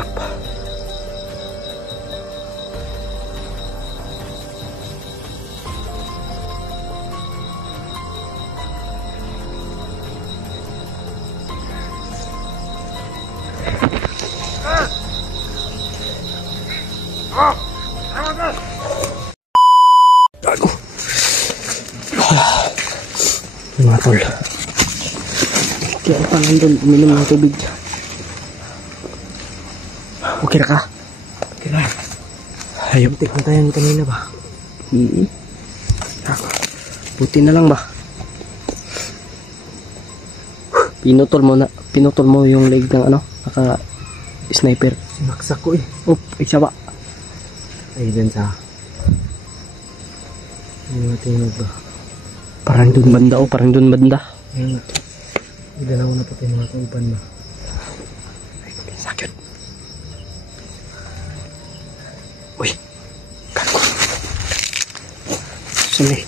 Hayop. Gago. Mga tol. Kaya pa nandun, uminom ng tubig. Okay na ka? Okay na. Ayaw, buti kung tayo kanina ba? Buti na lang ba? Pinutol mo yung leg ng ano, naka-sniper. Sinaksak ko eh. Isa ba? Ay, dyan sa... Ano natin ba? Parang dun banda parang dun banda. Ayun nga. Igalaw na pati mga kauban na. Ay, sakit. Uy, gago. Sali.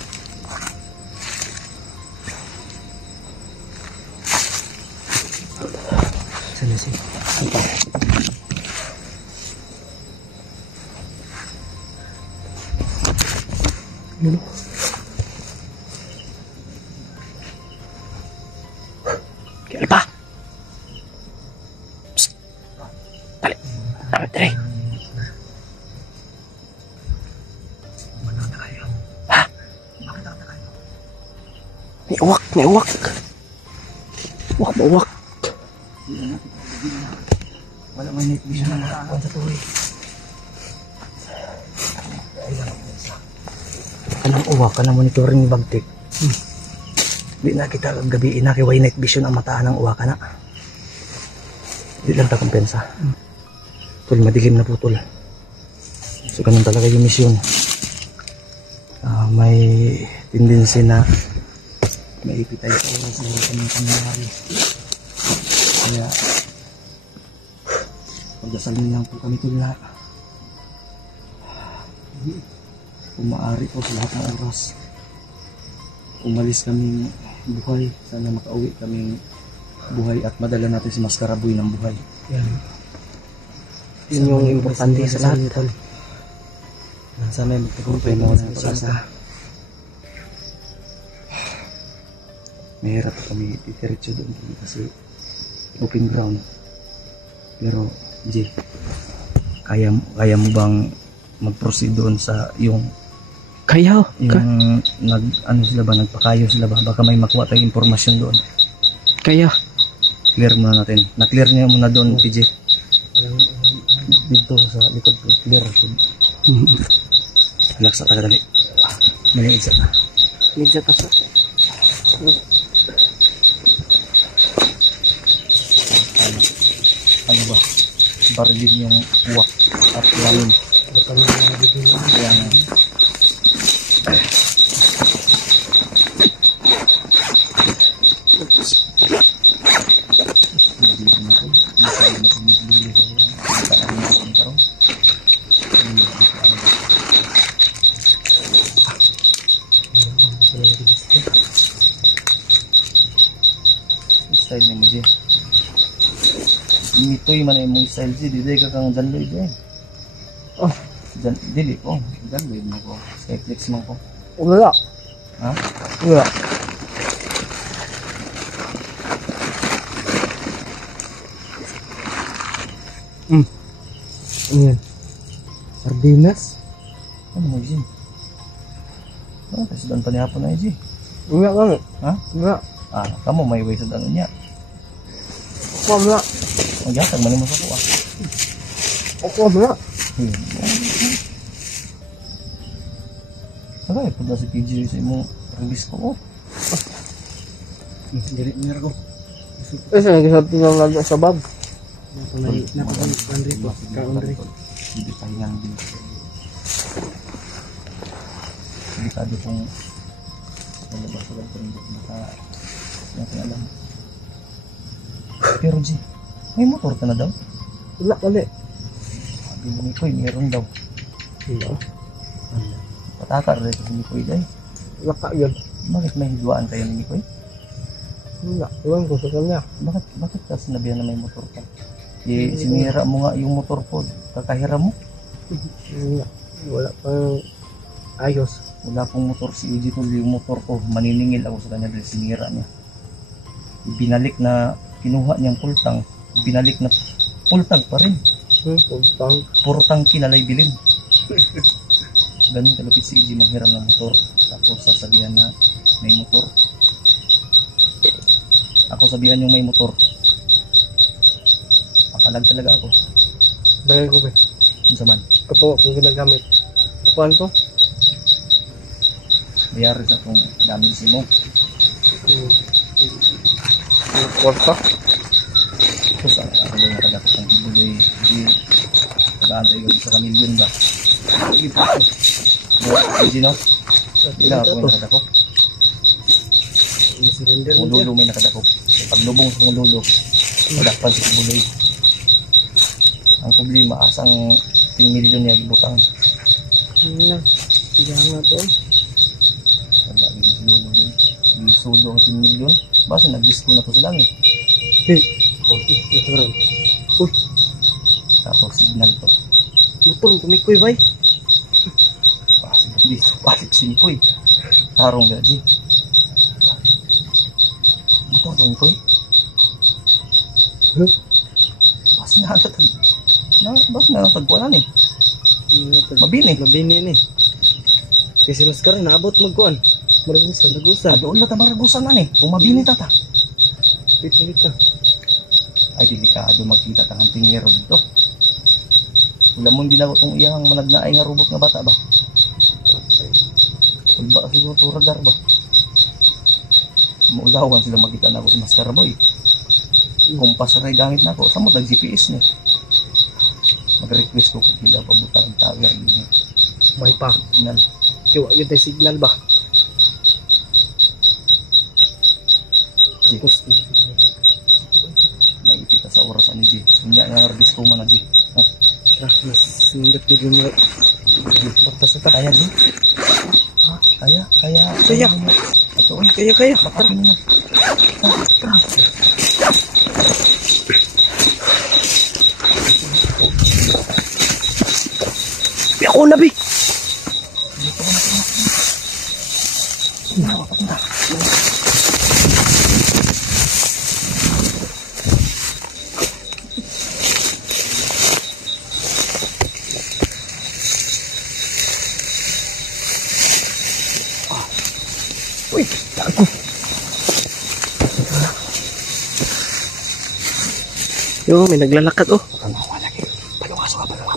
Sana siya. Ano? Kaya pa. Psst. Dali. Dali. Mana na kayo? Ha? Bakit na kayo? May uwak. Uwak ba uwak? Wala man night vision na nakakuha sa tuloy. Kanang uwak, kanang monitoring bagtik. Di na kita gabi inakiway night vision ang mataan ng uwak na. Di lang ta kumpensa. Tol, madilim na po tol. So ganun talaga yung misyon. May tendency na maipit tayo sa oras na kanyang pangyayari. Kaya pagdasal lang po kami tol na kung maaari po sa lahat ng oras umalis kaming buhay. Sana makauwi kaming buhay at madala natin si Maskaraboy ng buhay. Yan. Yun yung importante sa lahat. Sana magtagumpay mo sa pag-asa. Mahirap kami itiretso doon kasi open ground. Pero J, kaya mo bang mag-proceed doon sa yung Kaya. nagpakayo sila ba? Baka may makuha tayong impormasyon doon. Kaya. Clear muna natin. Na-clear niya muna doon, PJ. Dito sa likod ko, clear. Relax na taga dali. Maniig sa ta. Medyo tasa. Ano ba? Barilin yung uwak at lamin. Kaya nga. Style ni mo J. Mitoy man ay mong style J. Diday ka kang danloy J. Oh. Dili ko. Danloy mo ko. Skyflex mo ko. Wala. Ha? Wala. Ayan. Sardinas? Ano mo J? Oh, kasi doon pa niya po na J. Wala kami. Ha? Wala. Kamu may way sa ano niya. Wala. Magyatag man mo sa kuha. Wala. Agay, punta si PJ sa imong release ko. Dili niya ko. Isa nagsasabi ng laga sa bag. Napakandri po. Kaundri. Hindi pa yan din. Delikado kung lalabas sa loob ng natin alam. Pero G, may motor ka na daw? Wala kali. Sabi mo ni Koy, meron daw. Wala. Patakar rin kasi ni Koy day. Wala ka yun. Bakit may hidwaan kayo ni Koy? Wala. Iwan ko sa kanya. Bakit ka sinabihan na may motor ka? Sinira mo nga yung motor ko. Kakahiram mo. Wala pang ayos. Wala pong motor si EJ Tol. Yung motor ko, maniningil ako sa kanya dahil sinira niya. Binalik na, kinuha niyang pultang. Binalik na pultang pa rin. Pultang. Puro tangki na bilin. Ganun kalupit si EJ maghiram ng motor. Tapos sasabihan na may motor. Ako sabihan yung may motor. Papalag talaga ako. Dahil ko ba? Yung saman. Kapo, kung ginagamit. Kapuan ko? Mayari sa kung gamit si mo. Kwarta? Tapos ako daw nakagapit ng ibuloy. Hindi nag-aaday yun sa kamilyon ba? EJ no? Ilang ako may nakadakop. Yung cylinder Kung mo lulo may nakadakop. Paglubong sa kung lulo, madakpan sa ibuloy. Ang problema, asang 10 milyon niya gibutang. dyan. Tiga nga to. Wala yun si lulo yun. Sudo ang 10 milyon. Basta nag-disco na to sa langit. Ito ron. Uy, Tapos signal to. motor, kumikoy bay. Basta dito, balik simpoy. Tarong gaji. Motor to nikoy. Basta na tagpuanan eh. Mabini. Mabini ni. Kasi mas karon naabot magkuan. Maragusan. Doon na tamaragusan na eh. Kung mabini tata. Pipilit ka. Ay delikado magkita kang tingero dito. Wala mong ginawa itong iyang managnaay nga robot nga bata ba? Ba siguro to radar ba? Maulawan sila magkita na ako si Maskara Boy. Kumpas na gamit na ako. Saan mo nag-GPS niya? Mag-request ko kung sila pabutang ang tower. May pa. Signal. Kiwa yun tayo signal ba? G. Naipita sa oras ani G. Kunya nga disco man na G. Oh. Mas nindot yun yung bata sa ta. Kaya G? Ha? Kaya? Kaya. Ito, Kaya. bakit mo? Ako na bi. Uy, ako. Yo, may naglalakad oh. Panawa lagi. Paluwas ka, paluwa.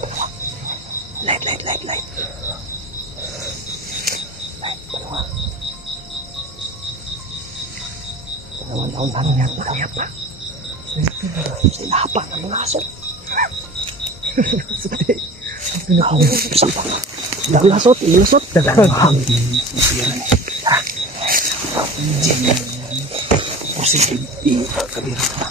Light. Light, paluwa. Ano yan pa? Sinapa ng mga aso. Naglasot. Positive kabira ka.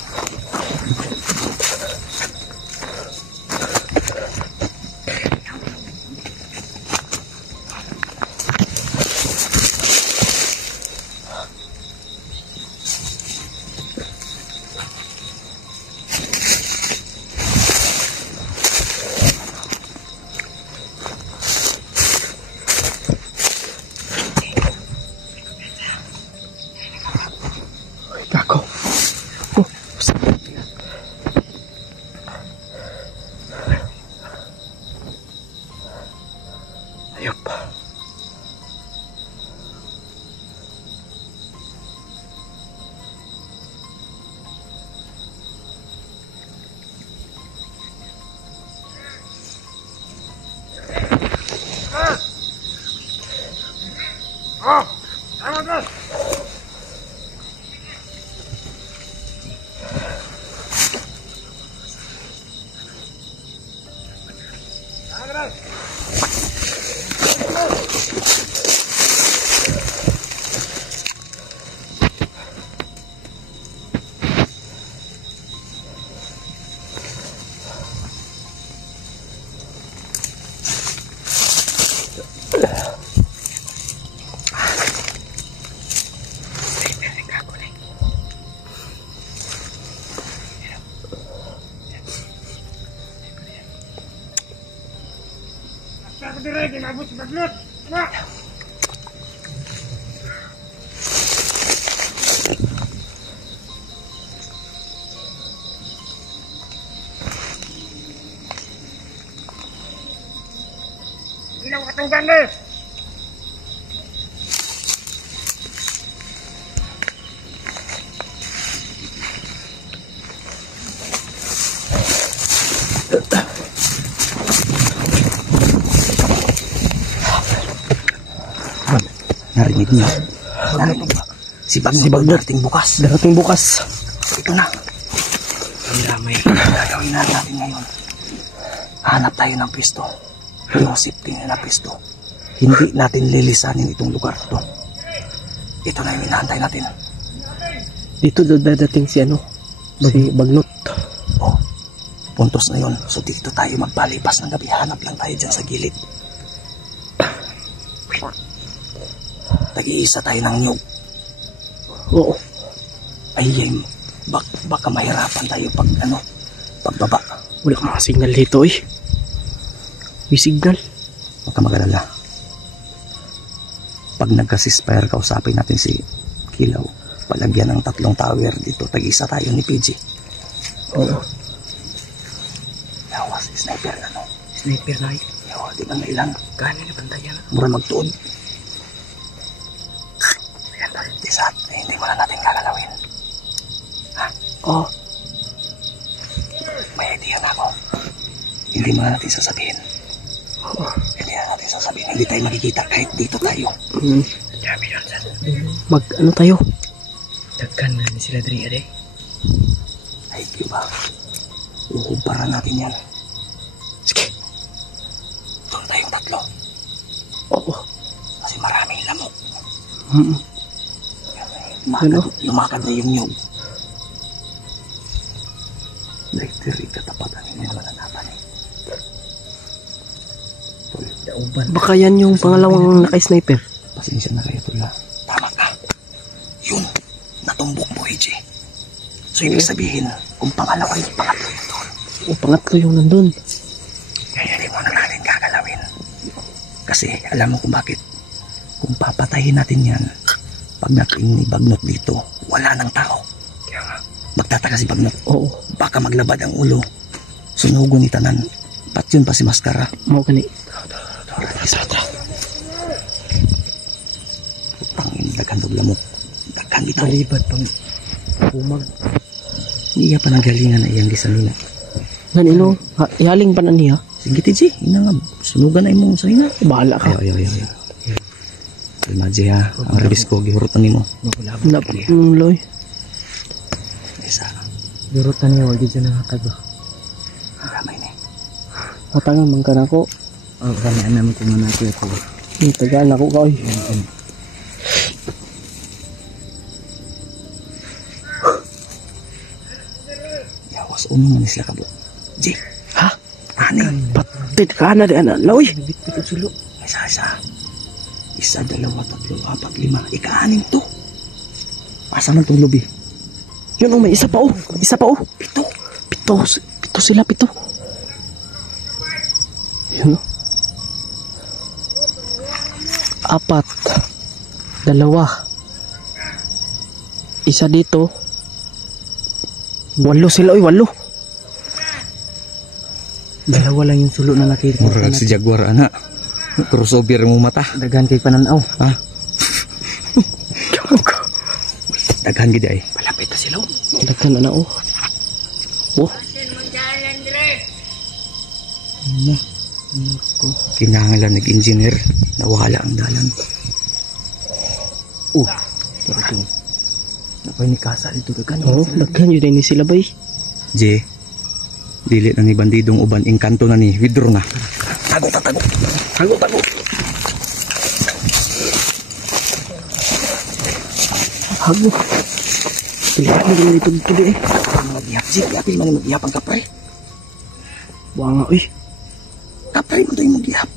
Ako. Ayop. Narinig niyo? Narinig ba? Si Bagnot darating bukas. Darating bukas. Ito na. Ang damay. Gagawin na natin ngayon. Hanap tayo ng pisto. Yung safety na pisto. Hindi natin lilisanin itong lugar to. Ito na yung inaantay natin. Dito dadating si ano? Si Bagnot. Oh, puntos na yun. So dito tayo magpalipas ng gabi. Hanap lang tayo dyan sa gilid. Tag-iisa tayo ng nyug. Oo. Ay, baka mahirapan tayo pagbaba. Wala mga signal dito eh. May signal. Huwag ka mag-alala. Pag nagka-ceasefire, kausapin natin si Kilaw. Palagyan ng 3 tower dito. Tag-isa tayo ni PG. Oo. Yawa, si sniper na no. Sniper na eh. Yawa, di ba nga ilang? Kanin na bantayan. Mura magtuod. Tisat, hindi mo na natin gagalawin. Ha? Oo. May idea na ako. Hindi mo na natin sasabihin. Oo. Hindi na natin sasabihin. Hindi tayo makikita kahit dito tayo. Dami yan saan. Ano tayo? Dagkan na ni sila Dri Ade. Ay, diba? Uhubaran natin yan. Sige. Doon tayong 3. Oo. Kasi maraming lamok. Lumakad na yung nyug. Dahil katapatan hindi naman nanapan eh. Dauban. Baka yan yung pangalawang naka-sniper. Pasensya na kayo tula. Tama ka. Yun. Natumbok mo AJ. So ibig sabihin, kung pangalawa yung pangatlo yun doon. O pangatlo yung nandun. Kaya hindi mo na natin gagalawin. Kasi alam mo kung bakit. Kung papatayin natin yan, pag nating ni Bagnot dito, wala nang tao. Kaya nga, magtataka si Bagnot. Oo. Baka maglabad ang ulo. Sunugon ni Tanan. Pat yun pa si Maskara. Mau ka ni. Pangin, daghan og lamok. Daghan bitaw. Malibad pang umag. Iya pa nang galingan na iyang gisanina. Nanino, ihaling pa na niya. Sige TJ, ina nga. Sunugan na imong sanina. Bahala ka. Ayaw. Almaji ha, ang rebis ko, gihurutan ni mo. Loy. Isa. Gihurutan niya, wag dyan ang hatag. Ramay ni. Matangan man ka na ko. Kami anam ko man natin ito. Tagaan ako ka. Yawas, man sila kabot. G. Ha? Ani? Patid ka na di anak. Loy. Bitbit ang sulo. Isa, 2, 3, 4, 5. Ika-6 to. Asa man itong lobby? Yun may isa pa oh. Isa pa oh. 7. 7 sila, 7. Yun oh. 4. 2. Isa dito. 8 sila, 8. 2 lang yung sulo na nakita. Murag si Jaguar, anak. Crossover mo mata. Daghan kay pananaw. Ha? Daghan gid ay. Malapit na sila. Daghan na oh. Oh. Kinahanglan nag-engineer. Nawala ang dalan. Daghan. Napay ni Kasa dito daghan. Oh, daghan yun ni sila bay. J. Dili na ni bandidong uban engkanto na ni withdraw na. Tago. Hago. Pilihan mo din ito dito eh. Mag-ihap, Jip. Apil man mag-ihap ang kapre. Buang nga, uy. Kapre mo ito yung mag-ihap.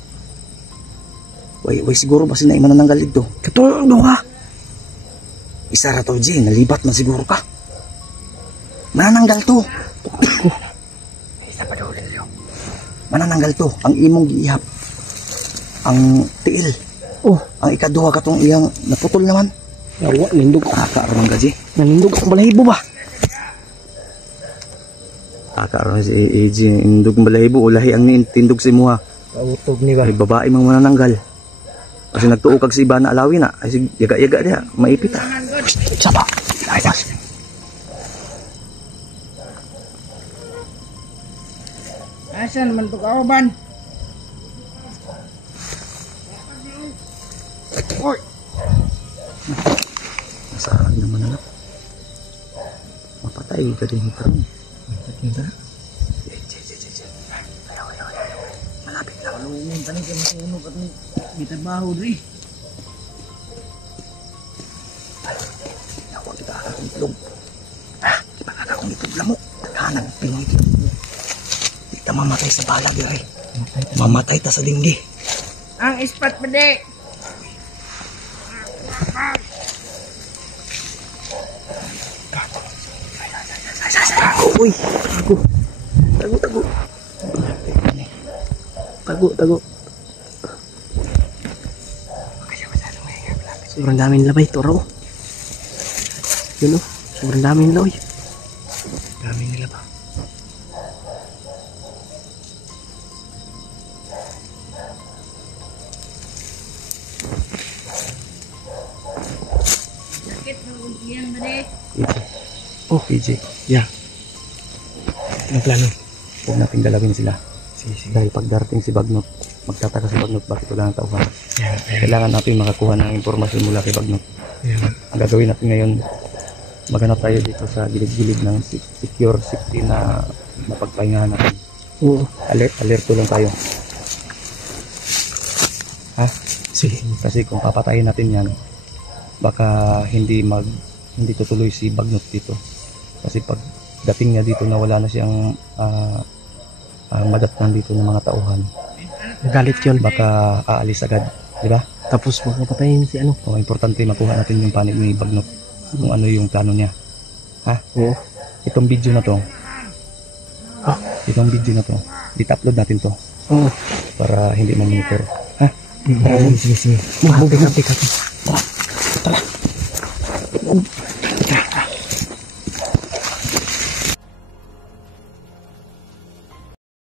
Way, siguro ba sinay manananggal dito? Katulong doon nga. Isa ra to, J. Nalibat man siguro ka. Manananggal to. Isa pa daw, Lelio. Manananggal to. Ang imong giihap. ang tiil. Oh, Ang ikaduha katong iyang naputol naman. yawa, nindog. Kakaroon gaji. Nalindog ang balahibo ba? Kakaroon si AJ. Indog balahibo. Ulahi ang tindog si Muha. Kautog ni ba? Ay babae mang manananggal. Kasi nagtuo kag si Iba na alawi na. Ay sige, yaga-yaga dia. Maipit ah. Sapa. Ay, tas. Asan man to kauban? Oy, Nasaan naman anak. Mapatay ka din ito. Ayaw. Malapit lang. lumun tani kay masunog at gitabaho diri. Huwag kita akong itlog. Di ba akong itlog lamok? Taghanan, pinit. Di ka mamatay sa balag eh. Mamatay ta sa linggi. Ang ispat pede. Uy, tago. Tago. Sobrang dami nila ba ito raw? Yun o, sobrang dami nila oy. Dami nila ba? Sakit ng ujian pede. Oh, PJ. Yeah. Anong plano? Huwag nating galawin sila. Sige. Dahil pag darating si Bagnot, magtataka si Bagnot bakit wala ng tauhan. Yeah. Kailangan natin makakuha ng impormasyon mula kay Bagnot. Yeah. Ang gagawin natin ngayon, maghanap tayo dito sa gilid-gilid ng secure safety na mapagpahingahan natin. Oo. Alerto lang tayo. Ha? Sige. Kasi kung papatayin natin yan, baka hindi tutuloy si Bagnot dito. Kasi pag dating niya dito na wala na siyang madatnan dito ng mga tauhan, Galit yun. baka aalis agad, di ba? Tapos makapatayin si ano. O importante makuha natin yung panig ni Bagnot kung ano yung plano niya. Ha? Oo. Itong video na to, Ah. itong video na to, i-upload natin to Oo. para hindi ma-monitor. Ha? Sige. Mahal ka. Tara.